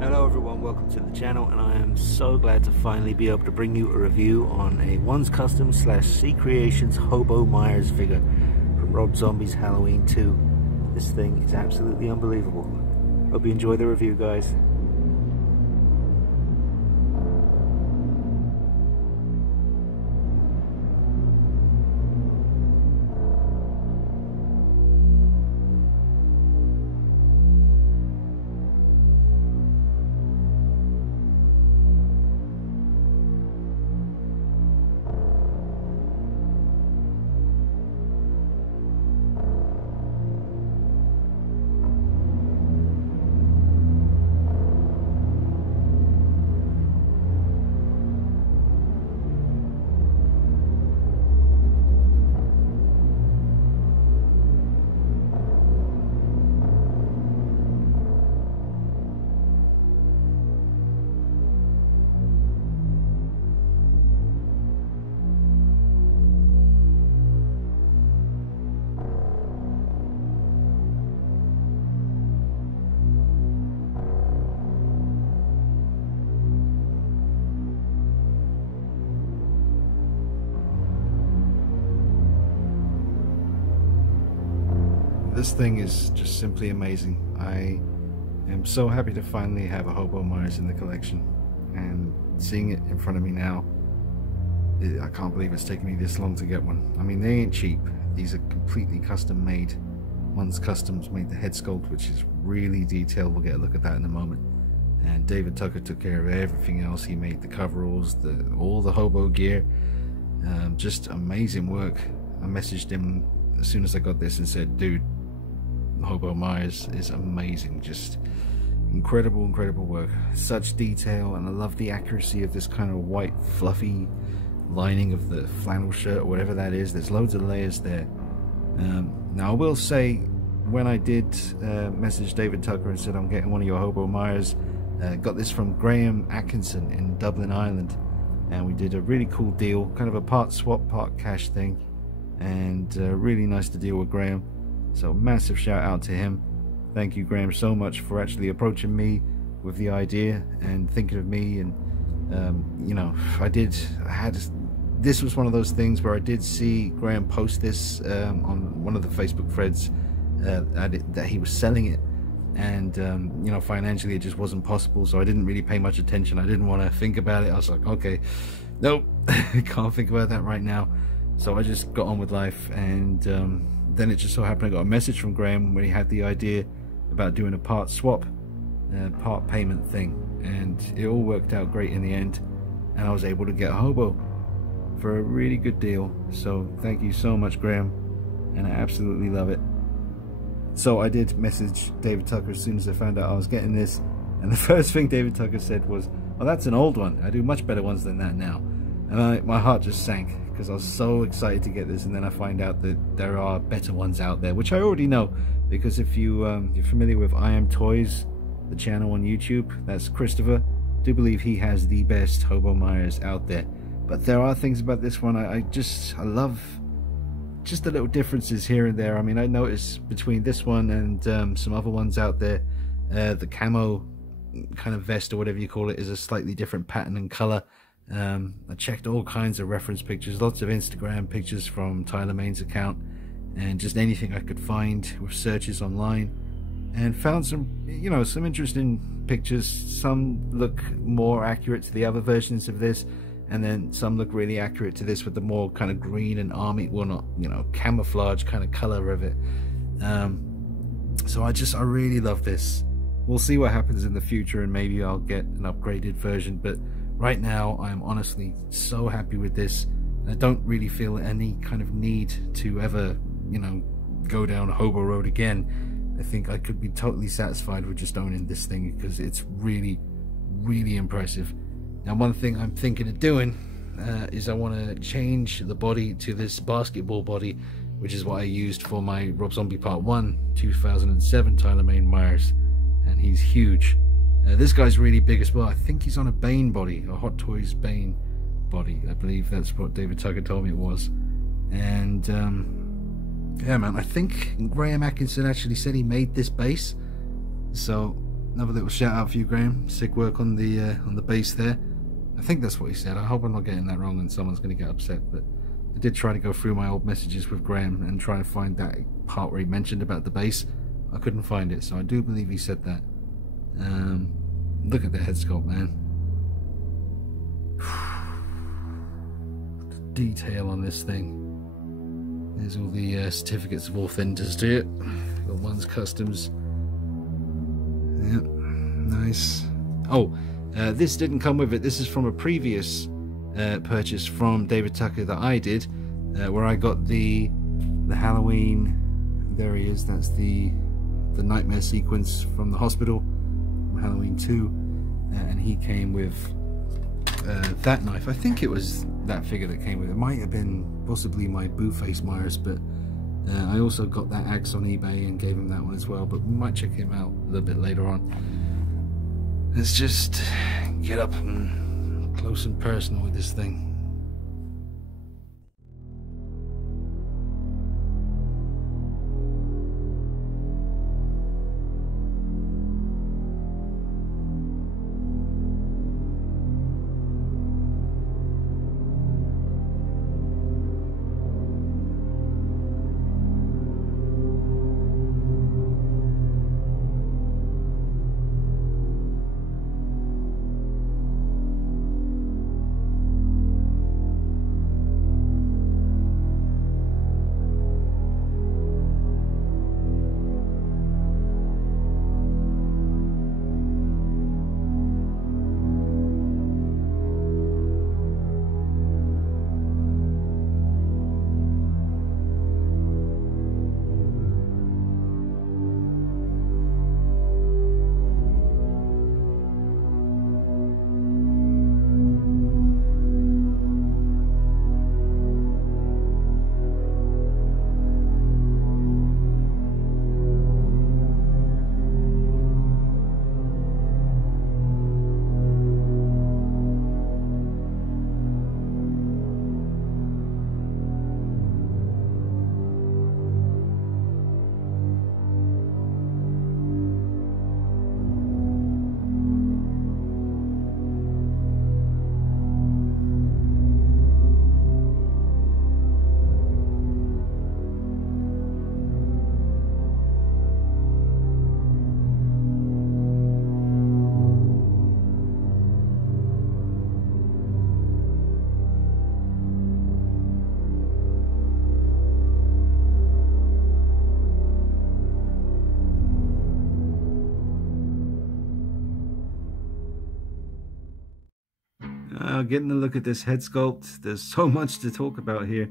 Hello everyone, welcome to the channel, and I am so glad to finally be able to bring you a review on a One's Custom / Ceecreations Hobo Myers figure from Rob Zombie's Halloween 2. This thing is absolutely unbelievable. Hope you enjoy the review, guys. This thing is just simply amazing. I am so happy to finally have a Hobo Myers in the collection, and seeing it in front of me now, I can't believe it's taken me this long to get one. I mean, they ain't cheap. These are completely custom made. One's Customs made the head sculpt, which is really detailed. We'll get a look at that in a moment. And David Tucker took care of everything else. He made the coveralls, all the hobo gear. Just amazing work. I messaged him as soon as I got this and said, dude, Hobo Myers is amazing. Just incredible work, such detail, and I love the accuracy of this kind of white fluffy lining of the flannel shirt or whatever that is. There's loads of layers there. Now I will say, when I did message David Tucker and said I'm getting one of your Hobo Myers, got this from Graham Atkinson in Dublin, Ireland, and we did a really cool deal, kind of a part swap part cash thing, and really nice to deal with Graham. So massive shout out to him. Thank you, Graham, so much for actually approaching me with the idea and thinking of me. And you know, this was one of those things where I did see Graham post this on one of the Facebook threads that he was selling it, and you know, financially it just wasn't possible, so I didn't really pay much attention. I didn't want to think about it. I was like, okay, nope, can't think about that right now. So I just got on with life, and then it just so happened I got a message from Graham where he had the idea about doing a part swap, part payment thing, and it all worked out great in the end, and I was able to get a Hobo for a really good deal. So thank you so much, Graham, and I absolutely love it. So I did message David Tucker as soon as I found out I was getting this, and the first thing David Tucker said was, "Oh, that's an old one. I do much better ones than that now." And my heart just sank, because I was so excited to get this, and then I find out that there are better ones out there, which I already know, because if you're familiar with I Am Toys, the channel on YouTube, that's Christopher. I do believe he has the best Hobo Myers out there. But there are things about this one I love, just the little differences here and there. I mean, I noticed between this one and some other ones out there, the camo kind of vest or whatever you call it is a slightly different pattern and color. I checked all kinds of reference pictures, lots of Instagram pictures from Tyler Main's account, and just anything I could find with searches online, and found some, you know, some interesting pictures. Some look more accurate to the other versions of this, and then some look really accurate to this with the more kind of green and army, well, not, you know, camouflage kind of color of it. So I really love this. We'll see what happens in the future, and maybe I'll get an upgraded version, but right now I'm honestly so happy with this. I don't really feel any kind of need to ever, you know, go down Hobo Road again. I think I could be totally satisfied with just owning this thing, because it's really impressive. Now, one thing I'm thinking of doing is I want to change the body to this basketball body, which is what I used for my Rob Zombie Part 1 2007 Tyler Main Myers, and he's huge. This guy's really big as well. I think he's on a Bane body, a Hot Toys Bane body. I believe that's what David Tucker told me it was. And yeah, man, I think Graham Atkinson actually said he made this base. So Another little shout out for you, Graham. Sick work on the bass there. I think that's what he said. I hope I'm not getting that wrong and someone's going to get upset, but I did try to go through my old messages with Graham and try to find that part where he mentioned about the bass. I couldn't find it, so I do believe he said that. Look at the head sculpt, man. The detail on this thing. There's all the certificates of authenticity. Got one's customs. Yep, nice. Oh, this didn't come with it. This is from a previous purchase from David Tucker that I did, where I got the Halloween. There he is. That's the nightmare sequence from the hospital, from Halloween 2, and he came with that knife. I think it was that figure that came with it. Might have been possibly my Boo-Face Myers, but I also got that axe on eBay and gave him that one as well, but we might check him out a little bit later on. Let's just get up and close and personal with this thing. Getting a look at this head sculpt, there's so much to talk about here.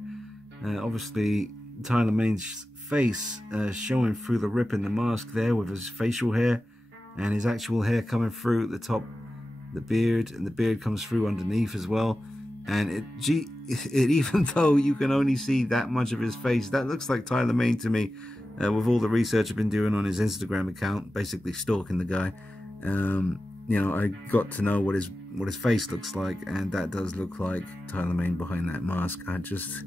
Obviously, Tyler Maine's face showing through the rip in the mask there with his facial hair and his actual hair coming through at the top, the beard, and the beard comes through underneath as well. And it even though you can only see that much of his face, that looks like Tyler Maine to me, with all the research I've been doing on his Instagram account, basically stalking the guy. You know, I got to know what his face looks like, and that does look like Tyler Maine behind that mask. I just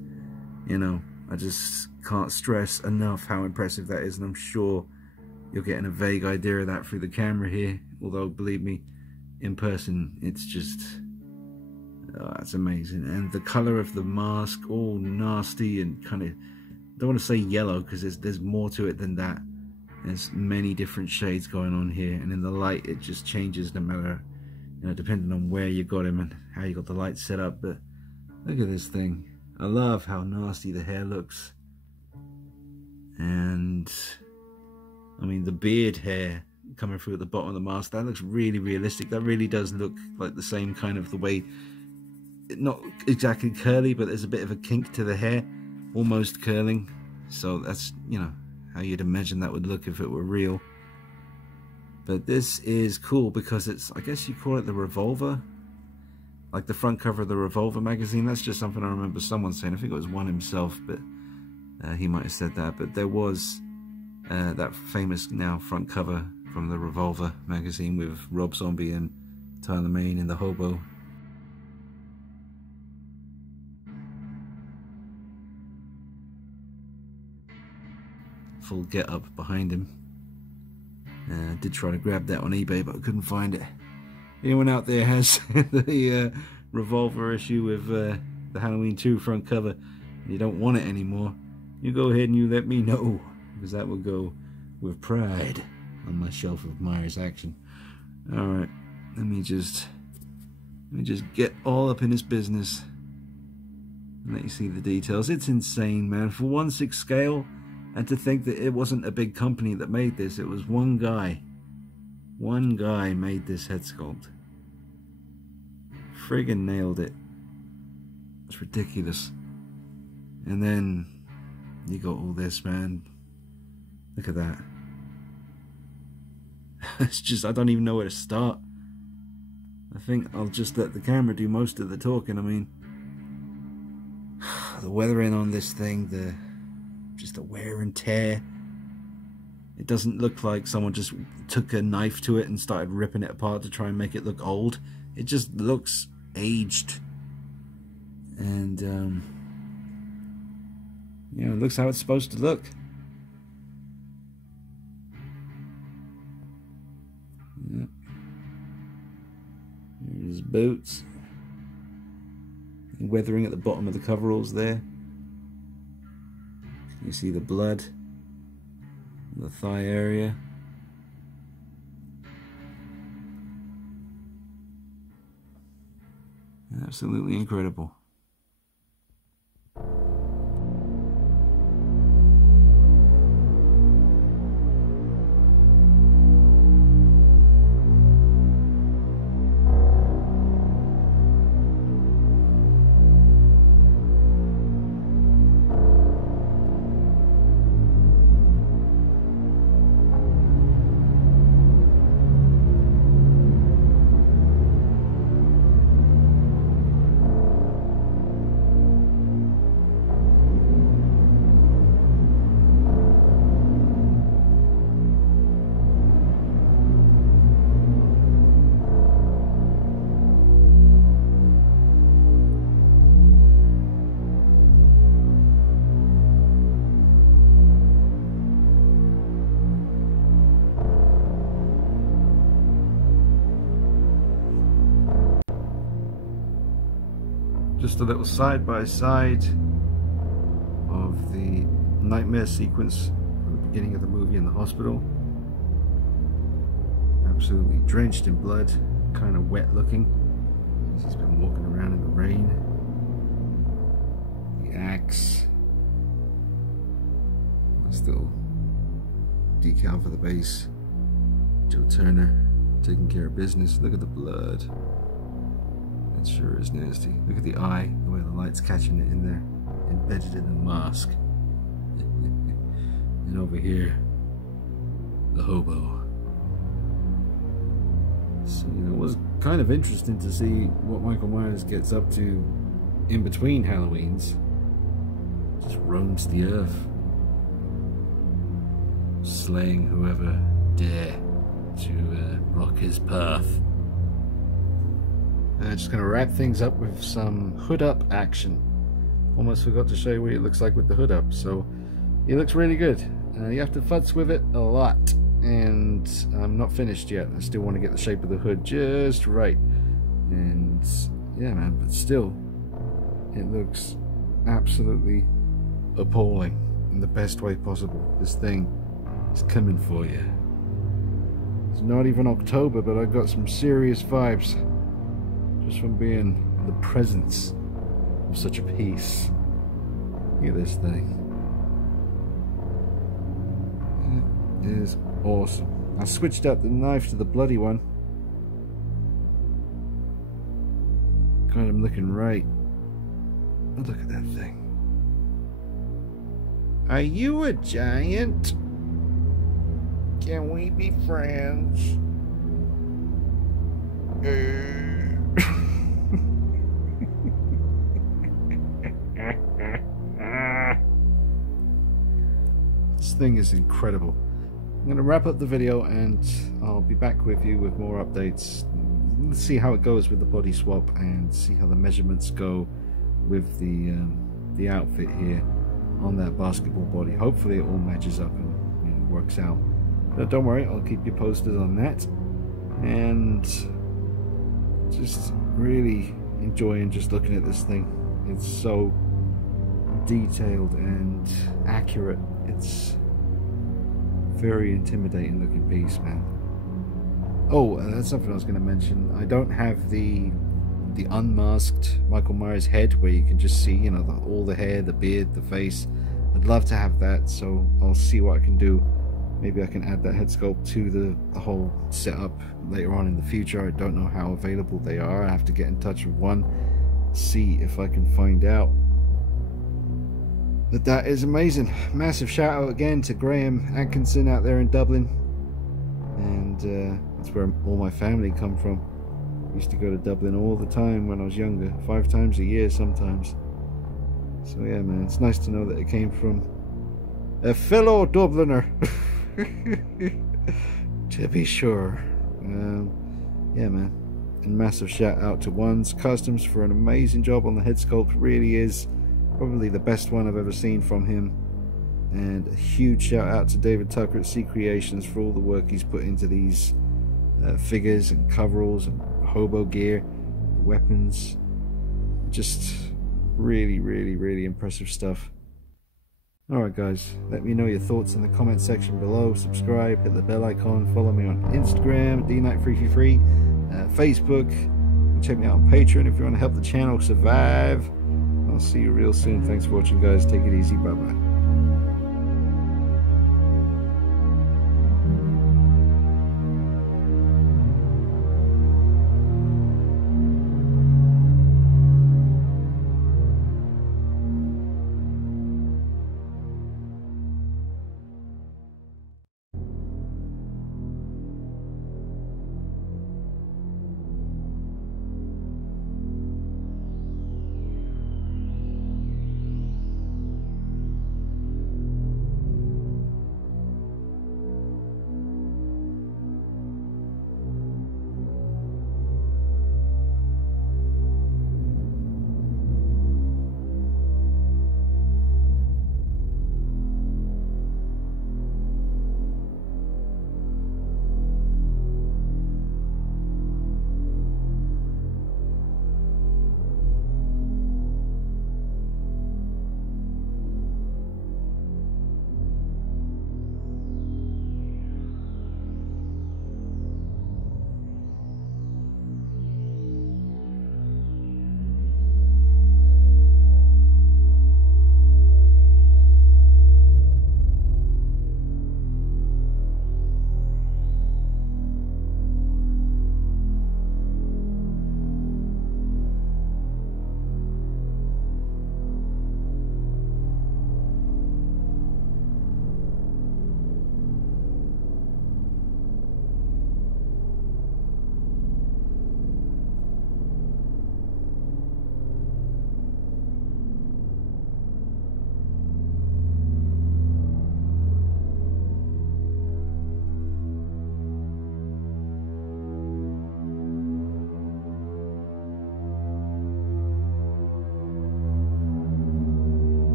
can't stress enough how impressive that is, and I'm sure you're getting a vague idea of that through the camera here, although believe me, in person it's just, oh, that's amazing. And the color of the mask, all nasty and kind of, don't want to say yellow because there's more to it than that. There's many different shades going on here, and in the light it just changes no matter, you know, depending on where you got him and how you got the light set up. But look at this thing. I love how nasty the hair looks. And I mean, the beard hair coming through at the bottom of the mask, that looks really realistic. That really does look like the same kind of the way, not exactly curly, but there's a bit of a kink to the hair, almost curling. So that's, you know, how you'd imagine that would look if it were real. But this is cool because it's, I guess you call it the Revolver, like the front cover of the Revolver magazine. That's just something I remember someone saying. I think it was one himself, but he might have said that. But there was that famous now front cover from the Revolver magazine with Rob Zombie and Tyler Maine in the Hobo. Full get up behind him. I did try to grab that on eBay, but I couldn't find it. Anyone out there has the Revolver issue with the Halloween 2 front cover and you don't want it anymore, you go ahead and you let me know, because that will go with pride on my shelf of Myers action. Alright, let me just get all up in this business and let you see the details. It's insane, man. For 1/6 scale, and to think that it wasn't a big company that made this, it was one guy. One guy made this head sculpt. Friggin' nailed it. It's ridiculous. And then you got all this, man. Look at that. It's just, I don't even know where to start. I think I'll just let the camera do most of the talking. I mean, the weathering on this thing, just the wear and tear. It doesn't look like someone just took a knife to it and started ripping it apart to try and make it look old. It just looks aged. And, you know, it looks how it's supposed to look. Yep. Here's his boots. Weathering at the bottom of the coveralls there. You see the blood on the thigh area. Absolutely incredible. Just a little side-by-side of the nightmare sequence at the beginning of the movie in the hospital. Absolutely drenched in blood, kind of wet looking. He's been walking around in the rain. The axe. Nice little decal for the base. Joe Turner taking care of business. Look at the blood. It sure is nasty. Look at the eye, the way the light's catching it in there, embedded in the mask. And over here, the hobo. So, you know, it was kind of interesting to see what Michael Myers gets up to in between Halloweens. Just roams the earth, slaying whoever dare to rock his path. Just going to wrap things up with some hood up action. Almost forgot to show you what it looks like with the hood up. So it looks really good. You have to futz with it a lot, and I'm not finished yet. I still want to get the shape of the hood just right. And yeah, man, but still, it looks absolutely appalling in the best way possible. This thing is coming for you. It's not even October, but I got some serious vibes just from being in the presence of such a piece. Look at this thing. It is awesome. I switched out the knife to the bloody one. Got him looking right. Oh, look at that thing. Are you a giant? Can we be friends? This thing is incredible. I'm going to wrap up the video and I'll be back with you with more updates. Let's see how it goes with the body swap and see how the measurements go with the outfit here on that basketball body. Hopefully it all matches up and, you know, works out don't worry, I'll keep you posted on that. And just really enjoying just looking at this thing. It's so detailed and accurate. It's very intimidating looking piece, man. Oh, that's something I was going to mention. I don't have the unmasked Michael Myers head where you can just see, you know, all the hair, the beard, the face. I'd love to have that, so I'll see what I can do. Maybe I can add that head sculpt to the whole setup later on in the future. I don't know how available they are. I have to get in touch with one, see if I can find out. But that is amazing. Massive shout out again to Graham Atkinson out there in Dublin. And that's where all my family come from. I used to go to Dublin all the time when I was younger, 5 times a year sometimes. So yeah, man, it's nice to know that it came from a fellow Dubliner. To be sure. Yeah, man. And massive shout out to Ones Customs for an amazing job on the head sculpt. Really is probably the best one I've ever seen from him. And a huge shout out to David Tucker at Ceecreations for all the work he's put into these figures and coveralls and hobo gear, weapons. Just really, really, really impressive stuff. Alright guys, let me know your thoughts in the comment section below. Subscribe, hit the bell icon, follow me on Instagram, DKnight333, Facebook, check me out on Patreon if you want to help the channel survive. I'll see you real soon. Thanks for watching guys, take it easy, bye bye.